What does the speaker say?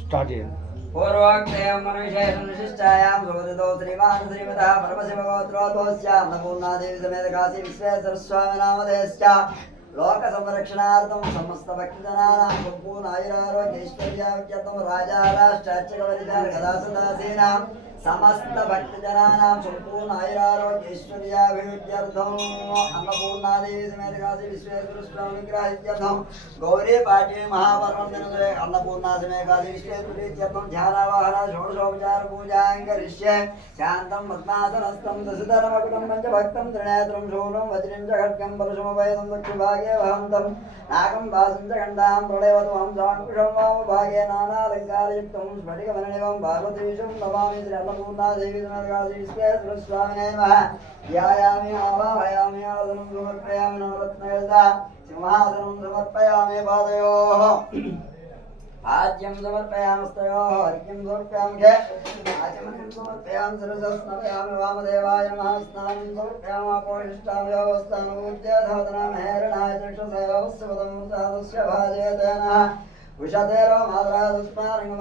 Start చేయండి. పూర్వోక్తయం మనుషేషం విశిష్టాయాం సోదితో శ్రీమాన్ శ్రీమతః పరమశివగోత్రోద్భవస్య అన్నపూర్ణాదేవి సమేత కాశీ విశ్వేశ్వర స్వామి నామధేయశ్చ లోక సంరక్షణార్థం సమస్త భక్తజనానాం సంపూర్ణాయురారోగ్యైశ్వర్యావ్యర్థం రాజారాష్ట్రార్చకవరిచార గదాసదాసీనాం సమస్త భక్తజనానాం సంపూర్ణాయురారోగ్యైశ్వర్యాభివృద్ధ్యర్థం అన్నపూర్ణాదేవి సమేత కాశీ విశ్వేశ్వర స్వామి విగ్రహార్థం గౌరీ పాఠ్యే మహాపర్వదినదే అన్నపూర్ణా సమేత కాశీ విశ్వేశ్వరీత్యర్థం ధ్యానావాహన షోడశోపచార పూజాం కరిష్యే శాంతం పద్మాసనస్థం దశధర్మకుటం పంచభక్తం త్రినేత్రం శూలం వజ్రం చ ఖడ్గం పరశుమభేదం దక్షిభాగే వహంతం నాగం వాసం చ ఖండాం ప్రళయవతం సాంకుశం వామభాగే నానాలంకారయుక్తం స్ఫటికమణివం పార్వతీశం నమామి శ్రీ అన్నపూర్ణాదేవి సమేత కాశీ విశ్వేశ్వర స్వామినే నమః ధ్యాయామి ఆవాహయామి ఆసనం సమర్పయామి నవరత్నయుతా సింహాసనం సమర్పయామి పాదయోః ఆజ్యం సమర్పయామస్తయోః అర్ఘ్యం సమర్పయామి ఆచమనం సమర్పయామి శిరసస్నాపయామి వామదేవాయ నమః స్నానం సమర్పయామి అపోషిష్టామి యోగస్థానం ఉద్యధవతనామహేరణాయ చక్షుషయోగస్వదం సాదస్య భాజయతేన ఉషతేరో మాతరా దుష్పారంగ